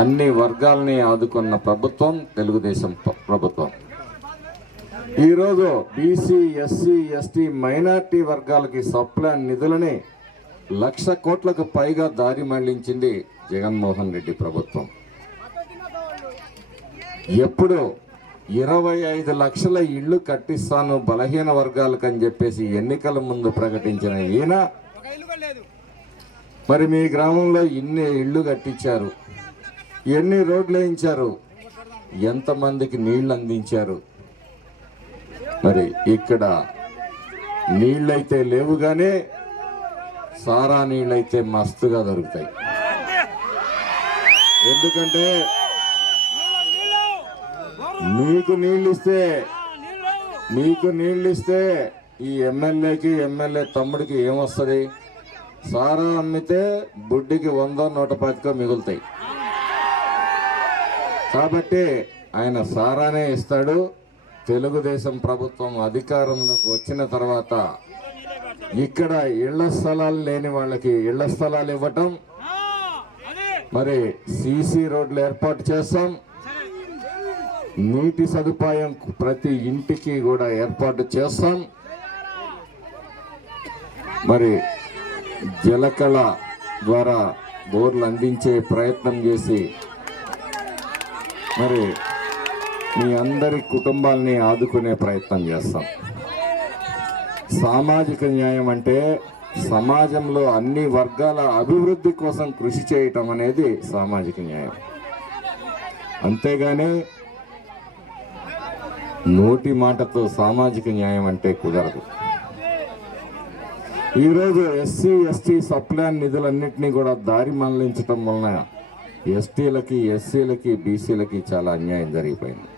అన్ని వర్గాలని ఆదుకున్న ప్రభుత్వం తెలుగుదేశం ప్రభుత్వం. ఈరోజు బీసీ, ఎస్సీ, ఎస్టీ, మైనార్టీ వర్గాలకి సప్లాన్ నిధులని 1,00,000 కోట్లకు పైగా దారి మళ్లించింది జగన్మోహన్ రెడ్డి ప్రభుత్వం. ఎప్పుడు 25 లక్షల ఇళ్ళు కట్టిస్తాను బలహీన వర్గాలకని చెప్పేసి ఎన్నికల ముందు ప్రకటించిన ఈయన మరి మీ గ్రామంలో ఇన్ని ఇళ్ళు కట్టించారు, ఎన్ని రోడ్లు వేయించారు, ఎంతమందికి నీళ్లు అందించారు? మరి ఇక్కడ నీళ్ళైతే లేవు కానీ సారా నీళ్ళైతే మస్తుగా దొరుకుతాయి. ఎందుకంటే మీకు నీళ్ళు ఇస్తే ఈ ఎమ్మెల్యేకి, ఎమ్మెల్యే తమ్ముడికి ఏమొస్తుంది? సారా అమ్మితే బుడ్డికి 100-110 మిగులుతాయి. కాబట్టి ఆయన సారానే ఇస్తాడు. తెలుగుదేశం ప్రభుత్వం అధికారంలోకి వచ్చిన తర్వాత ఇక్కడ ఇళ్ల స్థలాలు లేని వాళ్ళకి ఇళ్ల స్థలాలు ఇవ్వటం, మరి సీసీ రోడ్లు ఏర్పాటు చేస్తాం, నీటి సదుపాయం ప్రతి ఇంటికి కూడా ఏర్పాటు చేస్తాం, మరి జలకళ ద్వారా బోర్లు అందించే ప్రయత్నం చేసి మరి మీ అందరి కుటుంబాలని ఆదుకునే ప్రయత్నం చేస్తాం. సామాజిక న్యాయం అంటే సమాజంలో అన్ని వర్గాల అభివృద్ధి కోసం కృషి చేయటం అనేది సామాజిక న్యాయం. అంతేగాని నోటి మాటతో సామాజిక న్యాయం అంటే కుదరదు. ఈరోజు ఎస్సీ, ఎస్టీ సప్లాన్ నిధులన్నింటినీ కూడా దారి మళ్లించటం వలన ఎస్టీలకి, ఎస్సీలకి, బీసీలకి చాలా అన్యాయం జరిగిపోయింది.